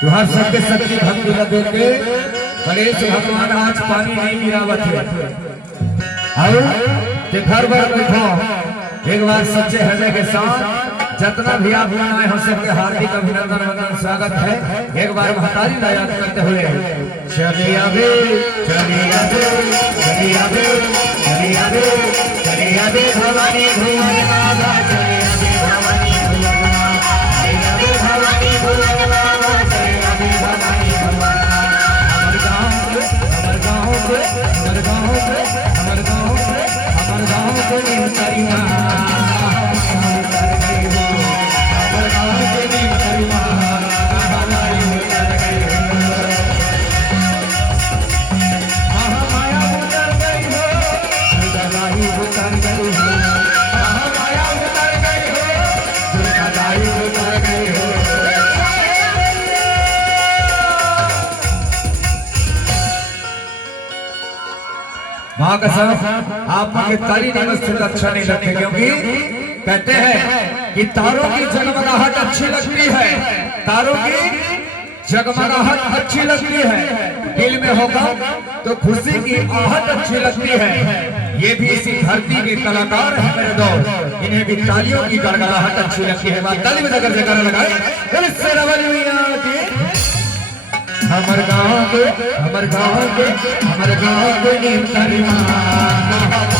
तुहार सबके शक्ति भक्ति न देके गणेश भगवान आज पानी नहीं गिरावत है और के घर बार बैठो एक बार सच्चे हृदय के साथ जितना भी आप आए हो सबके हार्दिक अभिनंदन वंदन स्वागत है। एक बार महतारी का याद करते हुए चले आवे चले आवे चले आवे चले आवे चले आवे भवानी भुवन माता चले आवे भवानी भुवन माता चले आवे भवानी भुवन माता चले आवे भवानी भुवन हमर गांव के हमर गांव के हमर गांव के हमर गांव के निमतारी मां माँ कसम आप माँ की ताली नमस्ते अच्छा नहीं लगते क्योंकि कहते हैं कि तारों की जगमगाहट अच्छी लगती है, तारों की जगमगाहट अच्छी लगती है, दिल में होगा तो खुशी की आहट अच्छी लगती है। ये भी इसी धरती के कलाकार हैं मेरे दोस्त, इन्हें भी तालियों की गड़गड़ाहट अच्छी लगती है। बात ताली बजाकर जयकारा लगाए हमर गाँव के हमर गाँव के हमर गाँव के निमतारी मां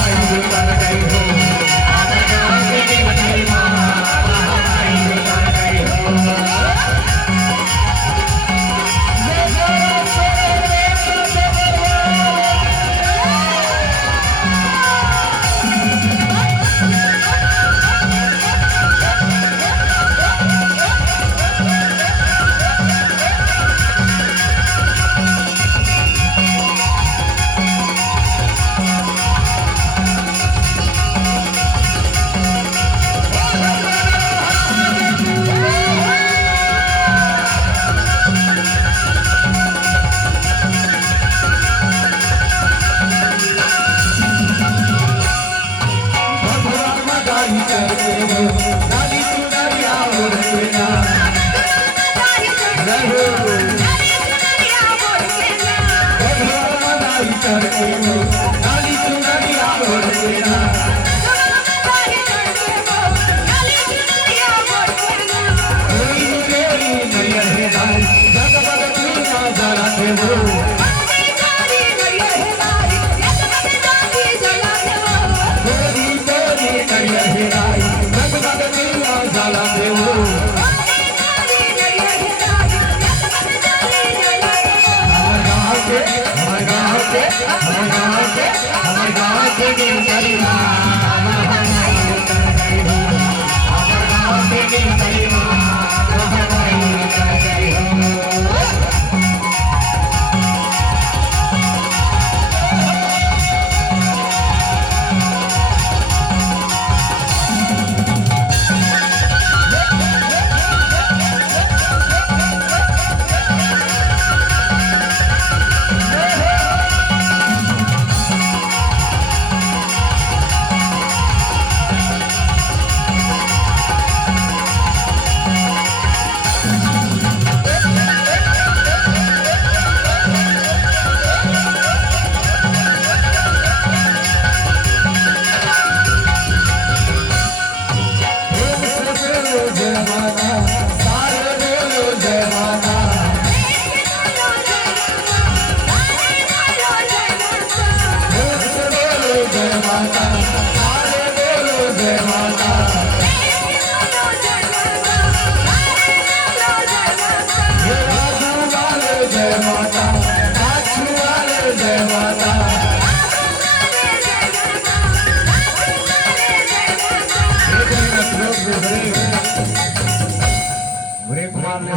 ब्रेक मारने